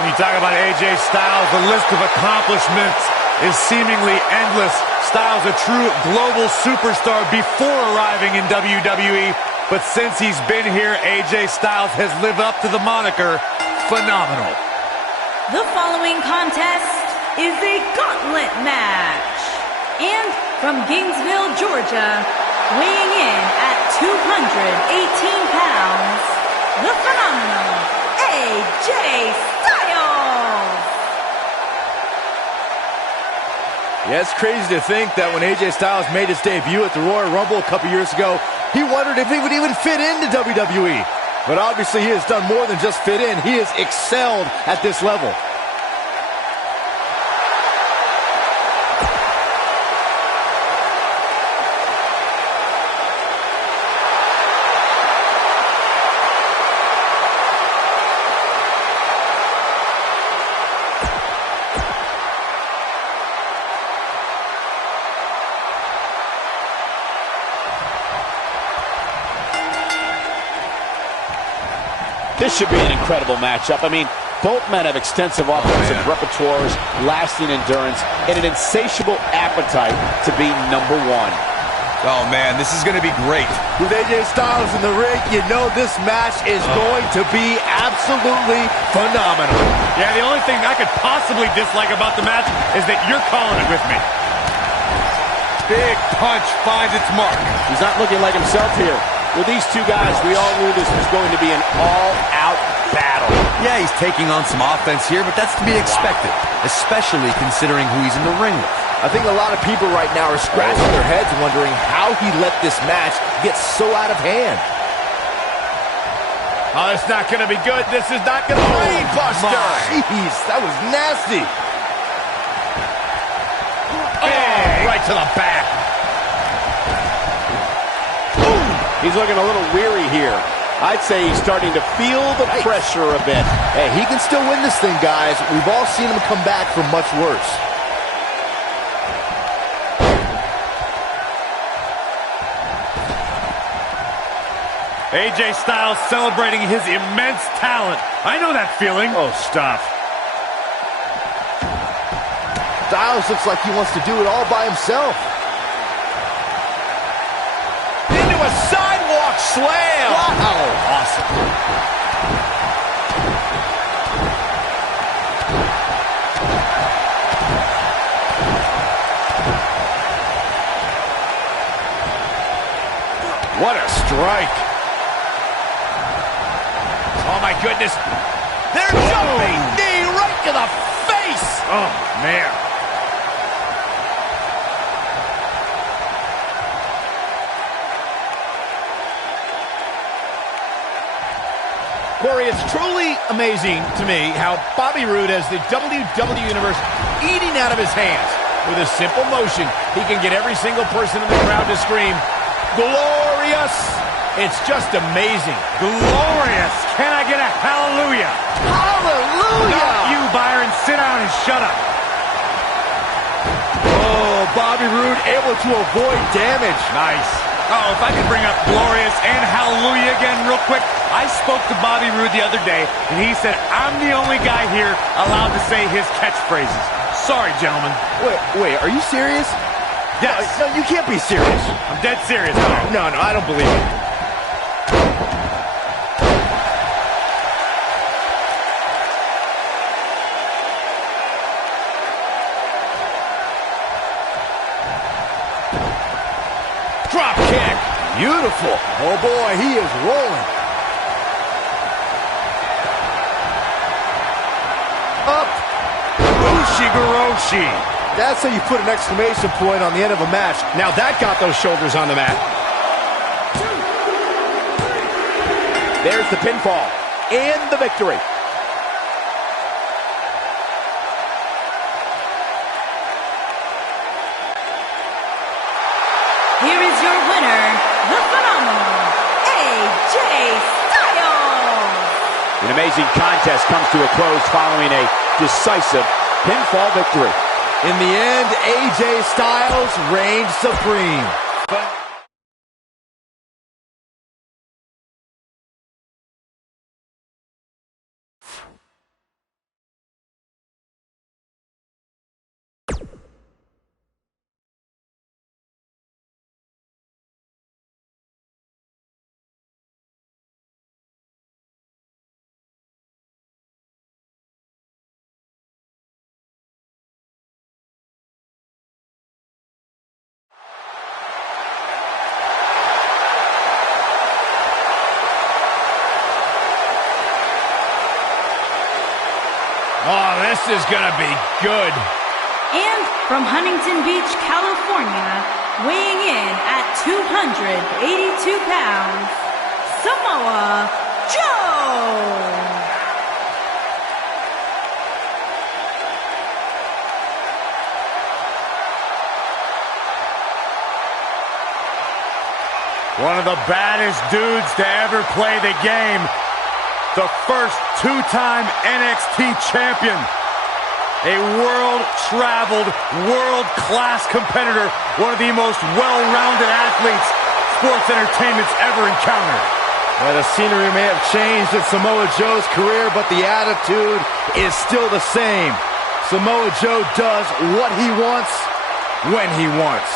When you talk about AJ Styles, the list of accomplishments is seemingly endless. Styles, a true global superstar before arriving in WWE, but since he's been here, AJ Styles has lived up to the moniker phenomenal. The following contest is a gauntlet match. And from Gainesville, Georgia, weighing in at 218 pounds, the phenomenal AJ Styles. Yeah, it's crazy to think that when AJ Styles made his debut at the Royal Rumble a couple years ago, he wondered if he would even fit into WWE. But obviously he has done more than just fit in. He has excelled at this level. This should be an incredible matchup. I mean, both men have extensive offensive repertoires, lasting endurance, and an insatiable appetite to be number one. Oh, man, this is going to be great. With AJ Styles in the ring, you know this match is going to be absolutely phenomenal. Yeah, the only thing I could possibly dislike about the match is that you're calling it with me. Big punch finds its mark. He's not looking like himself here. With these two guys, we all knew this was going to be an all-out battle. Yeah, he's taking on some offense here, but that's to be expected, especially considering who he's in the ring with. I think a lot of people right now are scratching their heads wondering how he let this match get so out of hand. Oh, it's not going to be good. This is not going to be Brainbuster! Jeez, that was nasty. Oh, right to the back. He's looking a little weary here. I'd say he's starting to feel the pressure a bit. Hey, he can still win this thing, guys. We've all seen him come back from much worse. AJ Styles celebrating his immense talent. I know that feeling. Oh, stop. Styles looks like he wants to do it all by himself. Into a sidewalk slam. Wow. Awesome. What a strike. Oh, my goodness. They're jumping. Knee right to the face. Oh, man. Corey, it's truly amazing to me how Bobby Roode has the WWE Universe eating out of his hands. With a simple motion, he can get every single person in the crowd to scream, "Glorious!" It's just amazing. Glorious. Can I get a hallelujah? Hallelujah! Not you, Byron. Sit down and shut up. Oh, Bobby Roode able to avoid damage. Nice. Oh, if I could bring up glorious and hallelujah again real quick. I spoke to Bobby Roode the other day, and he said, I'm the only guy here allowed to say his catchphrases. Sorry, gentlemen. Wait, are you serious? Yes. No, you can't be serious. I'm dead serious. No, I don't believe it. Drop kick. Beautiful. Oh, boy, he is rolling. Up. Ushigoroshi. That's how you put an exclamation point on the end of a match. Now that got those shoulders on the mat. There's the pinfall and the victory. Here is your winner, the phenomenal AJ Styles. An amazing contest comes to a close following a decisive pinfall victory. In the end, AJ Styles reigned supreme. Oh, this is going to be good. And from Huntington Beach, California, weighing in at 282 pounds, Samoa Joe! One of the baddest dudes to ever play the game. The first two-time NXT champion. A world-traveled, world-class competitor. One of the most well-rounded athletes sports entertainment's ever encountered. Well, the scenery may have changed in Samoa Joe's career, but the attitude is still the same. Samoa Joe does what he wants, when he wants.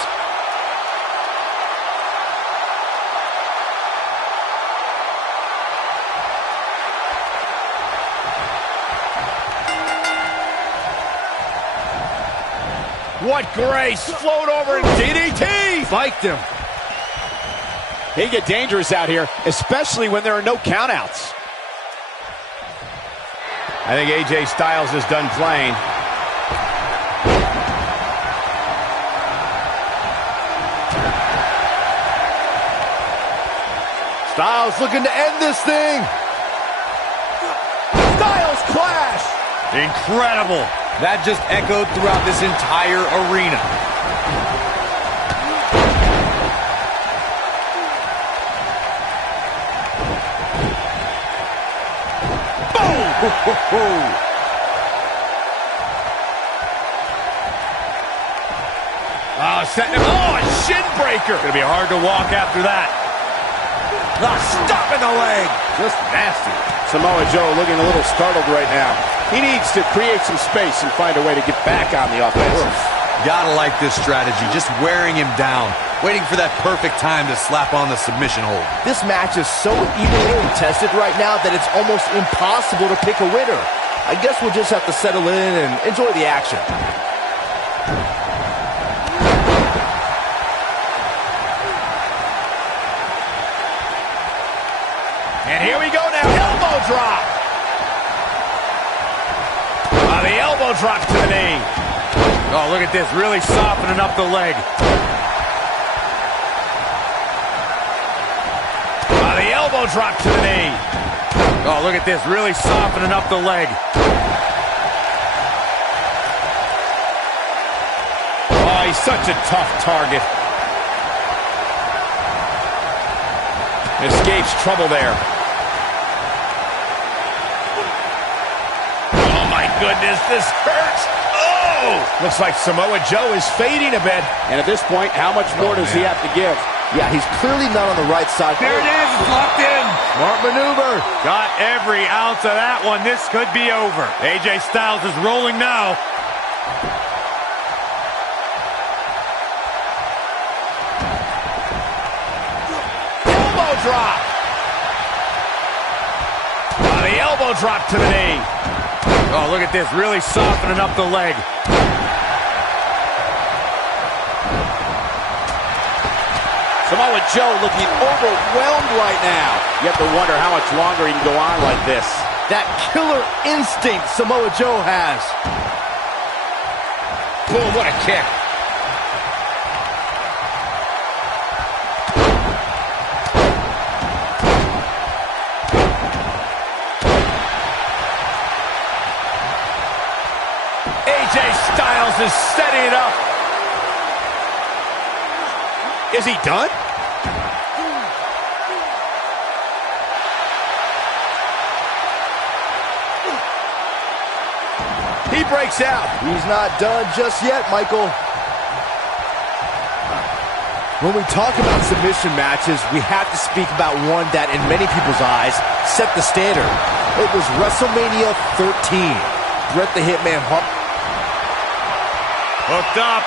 What grace! Float over and DDT! Spiked him. They get dangerous out here, especially when there are no countouts. I think AJ Styles is done playing. Styles looking to end this thing. Styles clash. Incredible. That just echoed throughout this entire arena. Boom! Oh, setting him. Oh, a shin breaker. Gonna be hard to walk after that. Stop in the leg. Just nasty. Samoa Joe looking a little startled right now. He needs to create some space and find a way to get back on the offense. Gotta like this strategy, just wearing him down, waiting for that perfect time to slap on the submission hold. This match is so evenly contested right now that it's almost impossible to pick a winner. I guess we'll just have to settle in and enjoy the action. And here we go now. Elbow drop. The elbow drop to the knee. Oh, look at this. Really softening up the leg. The elbow drop to the knee. Oh, look at this. Really softening up the leg. Oh, he's such a tough target. Escapes trouble there. Goodness, this hurts. Oh! Looks like Samoa Joe is fading a bit. And at this point, how much more does he have to give? Yeah, he's clearly not on the right side. There it is. It's locked in. Smart maneuver. Got every ounce of that one. This could be over. AJ Styles is rolling now. Elbow drop. The elbow drop to the knee. Oh, look at this. Really softening up the leg. Samoa Joe looking overwhelmed right now. You have to wonder how much longer he can go on like this. That killer instinct Samoa Joe has. Boom, what a kick. AJ Styles is setting it up. Is he done? He breaks out. He's not done just yet, Michael. When we talk about submission matches, we have to speak about one that, in many people's eyes, set the standard. It was WrestleMania 13. Bret the Hitman Hart. Hooked up.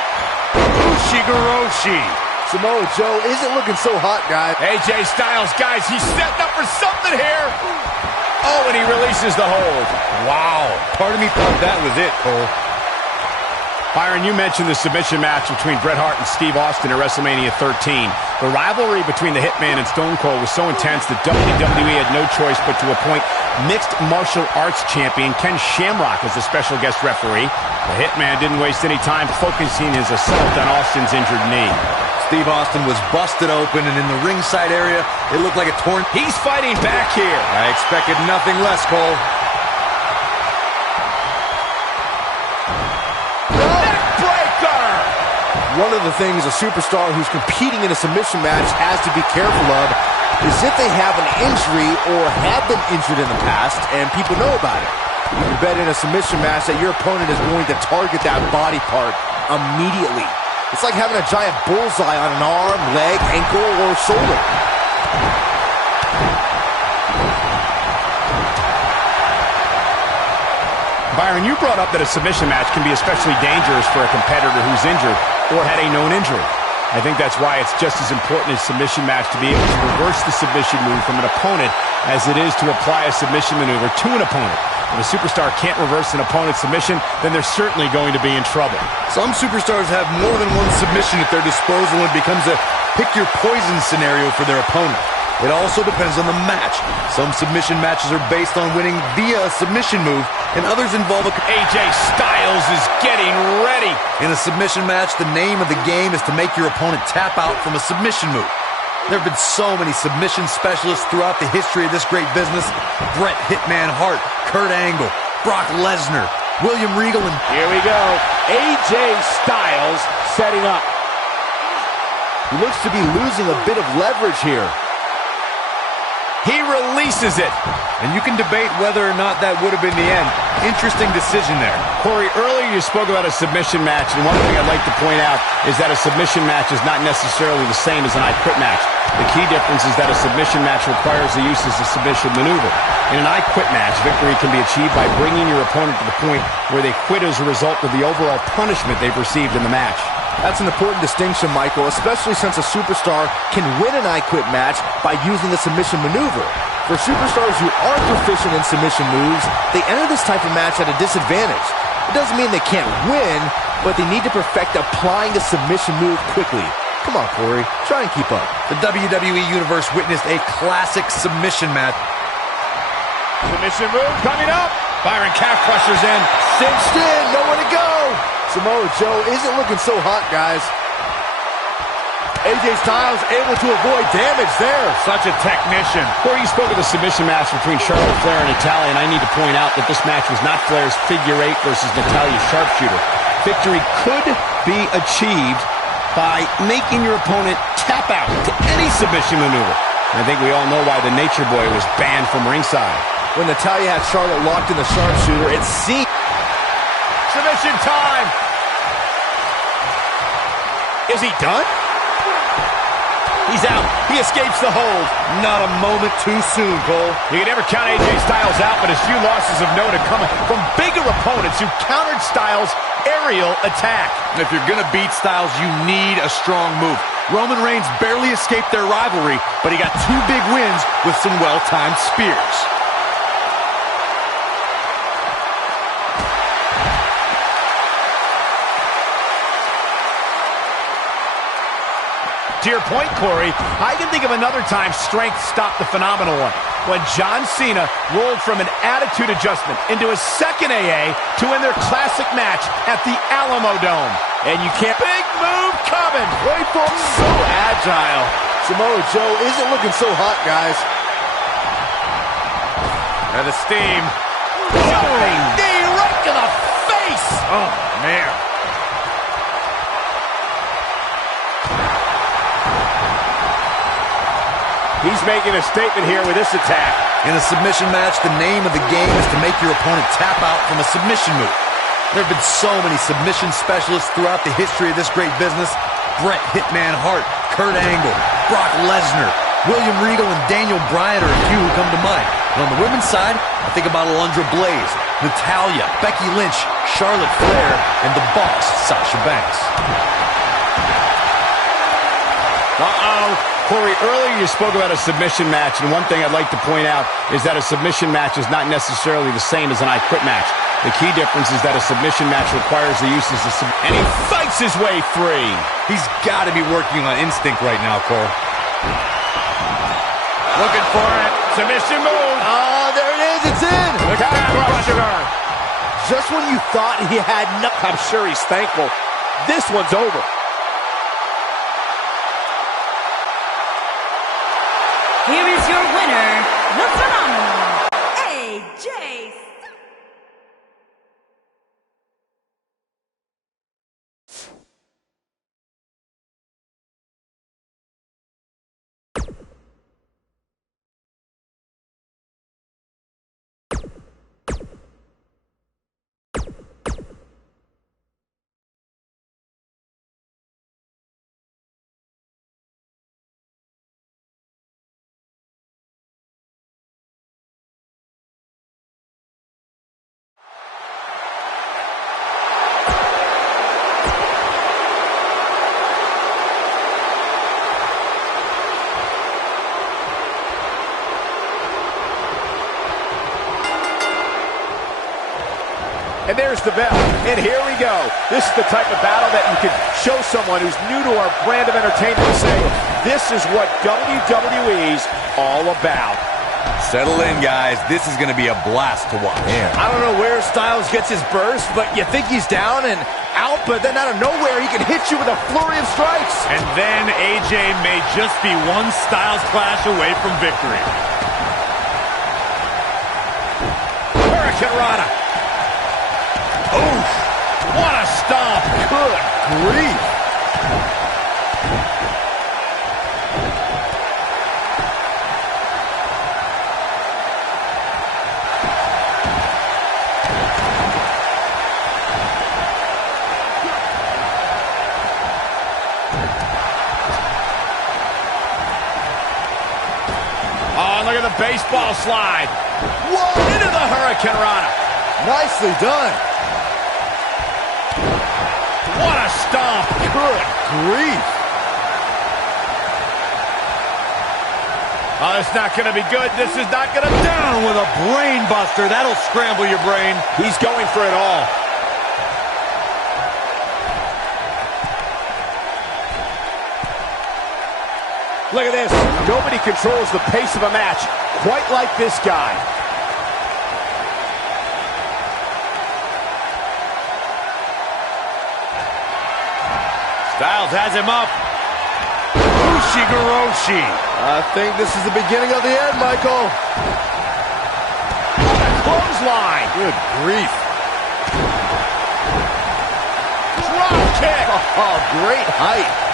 Ushigoroshi. Samoa Joe isn't looking so hot, guys. AJ Styles, guys, he's setting up for something here. Oh, and he releases the hold. Wow. Part of me thought that was it, Cole. Byron, you mentioned the submission match between Bret Hart and Steve Austin at WrestleMania 13. The rivalry between the Hitman and Stone Cold was so intense that WWE had no choice but to appoint mixed martial arts champion Ken Shamrock as a special guest referee. The Hitman didn't waste any time focusing his assault on Austin's injured knee. Steve Austin was busted open, and in the ringside area, it looked like a torn... He's fighting back here. I expected nothing less, Cole. One of the things a superstar who's competing in a submission match has to be careful of is if they have an injury or have been injured in the past and people know about it. You can bet in a submission match that your opponent is going to target that body part immediately. It's like having a giant bullseye on an arm, leg, ankle, or shoulder. Byron, you brought up that a submission match can be especially dangerous for a competitor who's injured or had a known injury. I think that's why it's just as important as submission match to be able to reverse the submission move from an opponent as it is to apply a submission maneuver to an opponent. If a superstar can't reverse an opponent's submission, then they're certainly going to be in trouble. Some superstars have more than one submission at their disposal, and it becomes a pick-your-poison scenario for their opponent. It also depends on the match. Some submission matches are based on winning via a submission move, and others involve a... AJ Styles is getting ready. In a submission match, the name of the game is to make your opponent tap out from a submission move. There have been so many submission specialists throughout the history of this great business. Bret Hitman Hart, Kurt Angle, Brock Lesnar, William Regal, and... Here we go. AJ Styles setting up. He looks to be losing a bit of leverage here. He releases it. And you can debate whether or not that would have been the end. Interesting decision there. Corey, earlier you spoke about a submission match, and one thing I'd like to point out is that a submission match is not necessarily the same as an I Quit match. The key difference is that a submission match requires the use of a submission maneuver. In an I Quit match, victory can be achieved by bringing your opponent to the point where they quit as a result of the overall punishment they've received in the match. That's an important distinction, Michael, especially since a superstar can win an I Quit match by using a submission maneuver. For superstars who aren't proficient in submission moves, they enter this type of match at a disadvantage. It doesn't mean they can't win, but they need to perfect applying a submission move quickly. Come on, Corey, try and keep up. The WWE Universe witnessed a classic submission match. Submission move coming up. Byron calf crushers in. Cinched in, nowhere to go. Samoa Joe isn't looking so hot, guys. AJ Styles able to avoid damage there. Such a technician. Corey, you spoke of the submission match between Charlotte Flair and Natalya, and I need to point out that this match was not Flair's figure eight versus Natalya's sharpshooter. Victory could be achieved by making your opponent tap out to any submission maneuver. And I think we all know why the Nature Boy was banned from ringside. When Natalya had Charlotte locked in the sharpshooter, it seemed... Submission time! Is he done? He's out. He escapes the hold. Not a moment too soon, Cole. You can never count AJ Styles out, but his few losses of note have come from bigger opponents who countered Styles' aerial attack. If you're going to beat Styles, you need a strong move. Roman Reigns barely escaped their rivalry, but he got two big wins with some well-timed spears. To your point, Corey, I can think of another time strength stopped the phenomenal one. When John Cena rolled from an attitude adjustment into a second AA to win their classic match at the Alamo Dome. And you can't... Big move coming! Wait for him. So agile. Samoa Joe isn't looking so hot, guys. And the steam. Jumping knee right to the face! Oh, man. He's making a statement here with this attack. In a submission match, the name of the game is to make your opponent tap out from a submission move. There have been so many submission specialists throughout the history of this great business. Bret Hitman Hart, Kurt Angle, Brock Lesnar, William Regal, and Daniel Bryan are a few who come to mind. And on the women's side, I think about Alundra Blaze, Natalya, Becky Lynch, Charlotte Flair, and the boss, Sasha Banks. Corey, earlier you spoke about a submission match, and one thing I'd like to point out is that a submission match is not necessarily the same as an I Quit match. The key difference is that a submission match requires the use of and he fights his way free. He's got to be working on instinct right now, Cole. Looking for it. Submission move. Oh, there it is. It's in. The cat crusher. Just when you thought he had no... I'm sure he's thankful. This one's over. Here is your winner, the phenomenal AJ. And there's the bell. And here we go. This is the type of battle that you can show someone who's new to our brand of entertainment and say, this is what WWE's all about. Settle in, guys. This is going to be a blast to watch. Man, I don't know where Styles gets his burst, but you think he's down and out, but then out of nowhere, he can hit you with a flurry of strikes. And then AJ may just be one Styles clash away from victory. Hurricane Rana. Oof. What a stomp. Good grief. Oh, look at the baseball slide. Whoa, into the Hurricane Rana. Nicely done. What a stomp. Good grief. Oh, it's not going to be good. This is not going to... Down with a brain buster. That'll scramble your brain. He's going for it all. Look at this. Nobody controls the pace of a match quite like this guy. Styles has him up. Ushigoroshi. I think this is the beginning of the end, Michael. What a clothesline. Good grief. Drop kick. Oh, great height.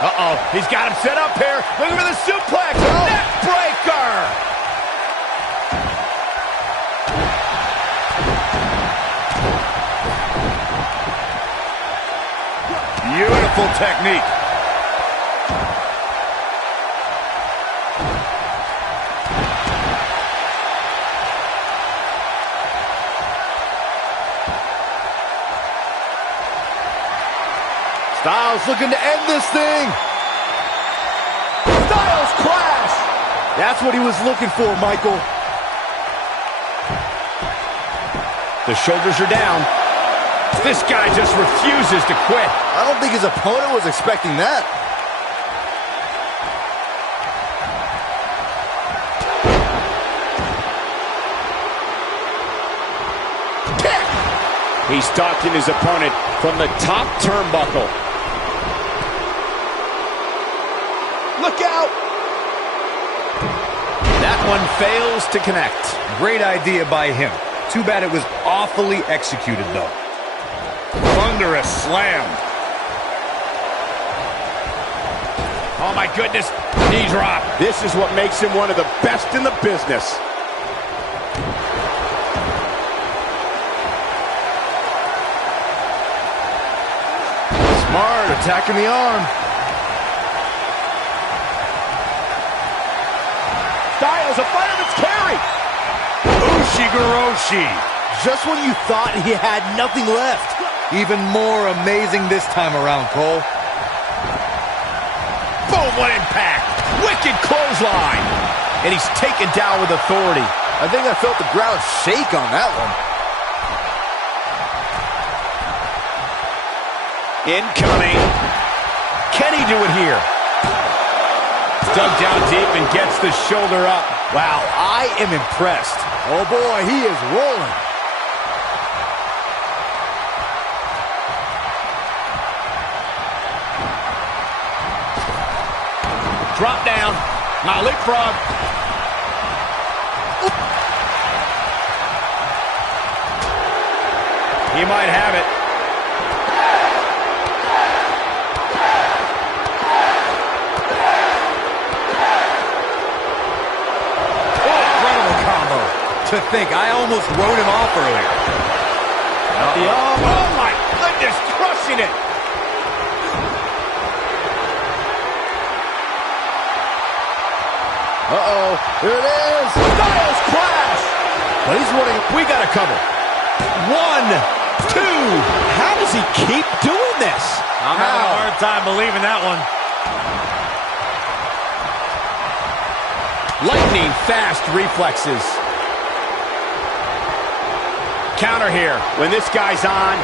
Uh-oh, he's got him set up here. Look for the suplex. Oh. Neck breaker. Beautiful technique. Styles looking to end this thing. Styles clash. That's what he was looking for, Michael. The shoulders are down. This guy just refuses to quit. I don't think his opponent was expecting that. Kick. He's stalking his opponent from the top turnbuckle. Look out! That one fails to connect. Great idea by him. Too bad it was awfully executed, though. Thunderous slam. Oh my goodness, knee drop. This is what makes him one of the best in the business. Smart, attacking the arm. Stiles, a fireman's carry. Just when you thought he had nothing left. Even more amazing this time around, Cole. Boom, what impact. Wicked clothesline. And he's taken down with authority. I think I felt the ground shake on that one. Incoming. Can he do it here? Dug down deep and gets the shoulder up. Wow, I am impressed. Oh boy, he is rolling. Drop down. Now leapfrog. He might have it. To think, I almost wrote him off earlier. Oh my goodness, crushing it. Uh-oh, here it is. Stiles crash. But he's running. We got to cover. 1, 2. How does he keep doing this? I'm having a hard time believing that one. Lightning fast reflexes. Counter here. When this guy's on,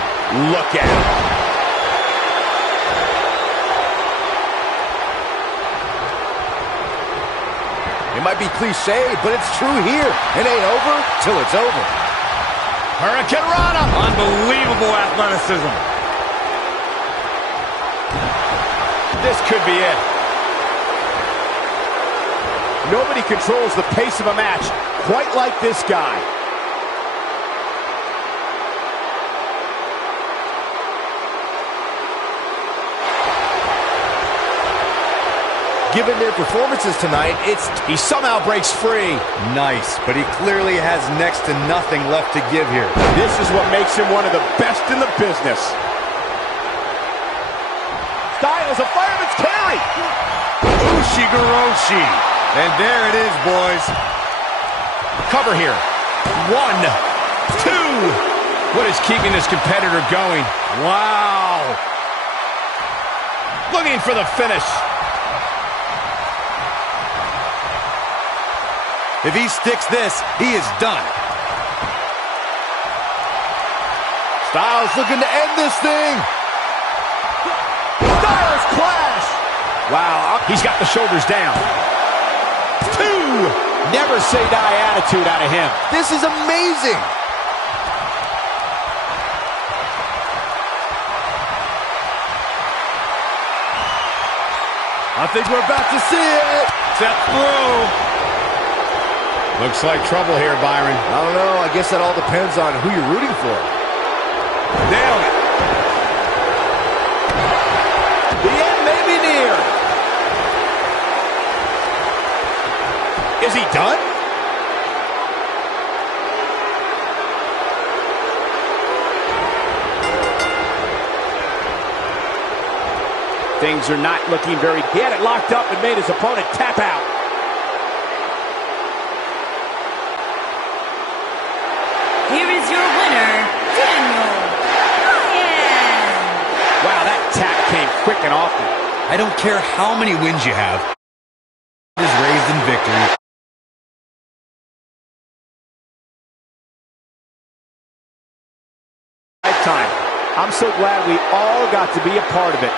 look at him. It might be cliche, but it's true here. It ain't over till it's over. Hurricane Rana. Unbelievable athleticism. This could be it. Nobody controls the pace of a match quite like this guy. Given their performances tonight, he somehow breaks free. Nice, but he clearly has next to nothing left to give here. This is what makes him one of the best in the business. Stiles, a fireman's carry. Ushigoroshi. And there it is, boys. Cover here. 1, 2. What is keeping this competitor going? Wow. Looking for the finish. If he sticks this, he is done. Stiles looking to end this thing. Stiles clash. Wow, he's got the shoulders down. 2. Never say die attitude out of him. This is amazing. I think we're about to see it. Step through. Looks like trouble here, Byron. I don't know. I guess that all depends on who you're rooting for. Nailed it. The end may be near. Is he done? Things are not looking very good. He had it locked up and made his opponent tap out. Here is your winner, Daniel Bryan. Wow, that tap came quick and often. I don't care how many wins you have. It is raised in victory. Lifetime. I'm so glad we all got to be a part of it.